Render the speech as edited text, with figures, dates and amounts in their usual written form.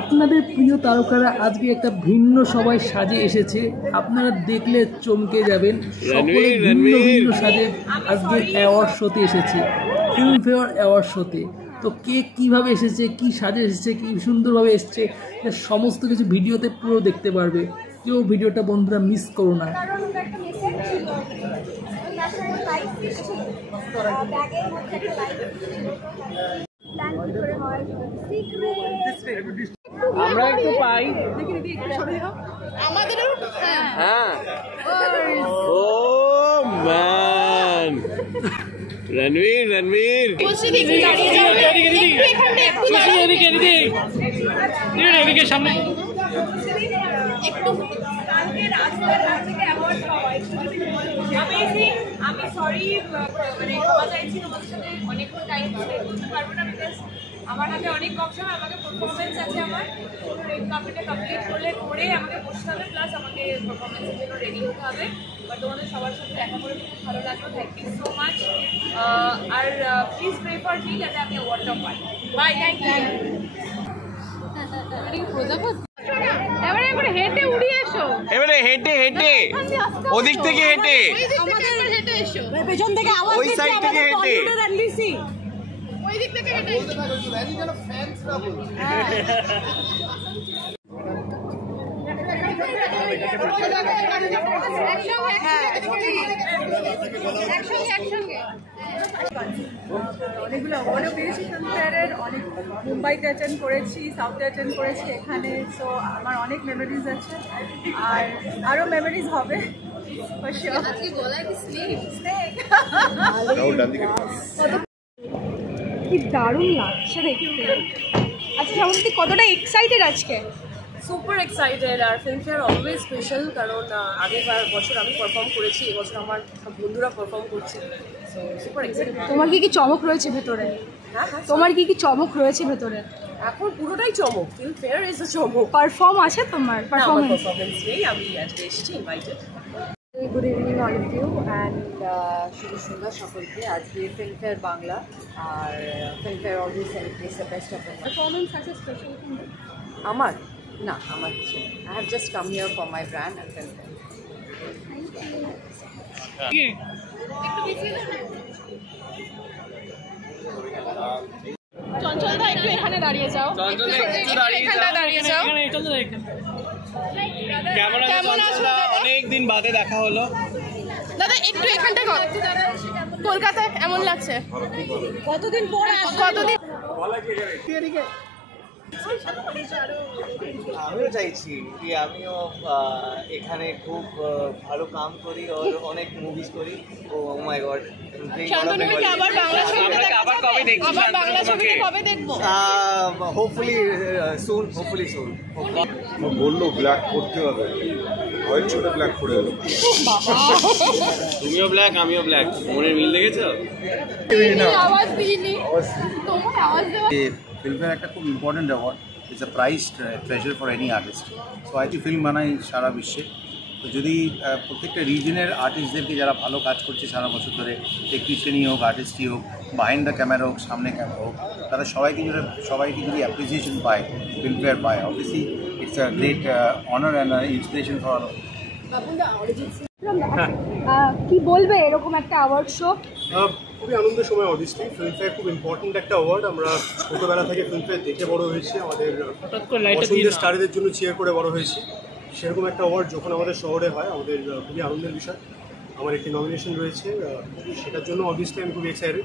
আপনাদের প্রিয় তারকারা আজকে একটা ভিন্ন সবাই সাজে এসেছে, আপনারা দেখলে চমকে যাবেন। সকলে ভিন্ন ভিন্ন সাজে আজকে অ্যাওয়ার্ড শোতে এসেছে, ফিল্মফেয়ার অ্যাওয়ার্ড শোতে। তো কে কীভাবে এসেছে, কী সাজে এসেছে, কী সুন্দরভাবে এসছে, সমস্ত কিছু ভিডিওতে পুরো দেখতে পারবে। কেউ ভিডিওটা বন্ধুরা মিস করো না। আমরা একটু পাই আমাদেরও। হ্যাঁ ও ম্যান রণবীর সামনে আমি সরি মানে ক্ষমা চাইছি, তোমাদের সাথে অনেকক্ষণ টাইম স্পেন্ড করতে পারবো না, বিকজ আমার হাতে অনেক কম সময়, আমাকে পারফরমেন্স আছে, আমার রেড কার্পেটে কমপ্লিট করে আমাকে বসতে হবে, প্লাস আমাকে পারফরমেন্সের জন্য রেডি হতে হবে। বাট তোমাদের সবার সাথে দেখা করে খুব ভালো লাগলো, থ্যাংক ইউ সো মাচ। আর প্লিজ প্রে ফর মি যাতে আমি অ্যাওয়ার্ডটা পাই। Bye, thank you. এবারে একবার হেঁটে উড়িয়ে এসো, এবারে হেঁটে ওদিক থেকে হেঁটে এসো, পেছন থেকে আওয়াজ ওই সাইড থেকে হেঁটে ওই দিক থেকে হেঁটে এসো। অনেকগুলো অ্যাওয়ার্ডও পেয়েছি ফিল্মফেয়ারের, অনেক মুম্বাইতে অ্যাটেন্ড করেছি, সাউথে অ্যাটেন্ড করেছি, এখানে। সো আমার অনেক মেমোরিজ আছে, আর আরও মেমোরিজ হবে। কি দারুণ লাগছে দেখতে। আচ্ছা আমাদের কতটা এক্সাইটেড আজকে? Super excited. আর ফিল্মফেয়ার অলওয়েজ স্পেশাল, কারণ আগের বছর আমি পারফর্ম করেছি, এবছর আমার বন্ধুরা পারফর্ম করছে, সো সুপার এক্সাইটেড। তোমার কি চমক রয়েছে ভেতরে? হ্যাঁ, তোমার কি চমক রয়েছে ভেতরে? এখন পুরোটাই চমক, ফিল্মফেয়ার ইজ আ চমক। পারফর্ম আছে তোমার? পারফরমেন্স নেই, আমি আজকে এসেছি invited. Good evening all of you and শুভ সন্ধ্যা সকলকে। আজকে ফিল্মফেয়ার বাংলা, আর Filmfare always celebrates the best of the performance আছে স্পেশাল? আমার না, আমার কিছু I have just come here for my brand and Filmfare. চঞ্চলদা একটু এখানে দাঁড়িয়ে যাও, দাঁড়িয়ে যাও। কেমন আছো? অনেক দিন বাদে দেখা হলো দাদা, একটু এখানটা কলকাতায় এমন লাগছে? কতদিন পর? আমিও চাইছি যে আমিও এখানে খুব ভালো কাম করি, আর অনেক মুভিজ করি। ও মাই গড, হোপফুলি সুন। বললো ব্ল্যাক করতে হবে, হোয়াইট ছোট ব্ল্যাক করে দেবো। তুমিও ব্ল্যাক, আমিও ব্ল্যাক, মনের মিল দেখেছো? ফিল্মফেয়ার একটা খুব important award, it's a prize treasure for any artist. So IT film বানাই সারা বিশ্বে, তো যদি প্রত্যেকটা রিজনের আর্টিস্টদেরকে যারা ভালো কাজ করছে সারা বছর ধরে, টেকনিশিয়ানই হোক, আর্টিস্টই হোক, বাহিন্ড দ্য ক্যামেরা হোক, সামনে ক্যামেরা হোক, তারা সবাইকে যদি অ্যাপ্রিসিয়েশন পায়, ফিল্মফেয়ার পায়, obviously it's a great honour and inspiration for all. কি বলবে এরকম একটা অ্যাওয়ার্ড শো? খুবই আনন্দের সময়। অবভিয়াসলি ফিল্মফেয়ার খুব ইম্পর্টেন্ট একটা অ্যাওয়ার্ড। আমরা ছোটোবেলা থেকে ফিল্মফেয়ার দেখে বড় হয়েছি, আমাদের পছন্দের স্টারদের জন্য চিয়ার করে বড় হয়েছি। সেরকম একটা অ্যাওয়ার্ড যখন আমাদের শহরে হয়, আমাদের খুবই আনন্দের বিষয়। আমার একটি নমিনেশন রয়েছে, সেটার জন্য অবভিয়াসলি আমি খুবই এক্সাইটেড।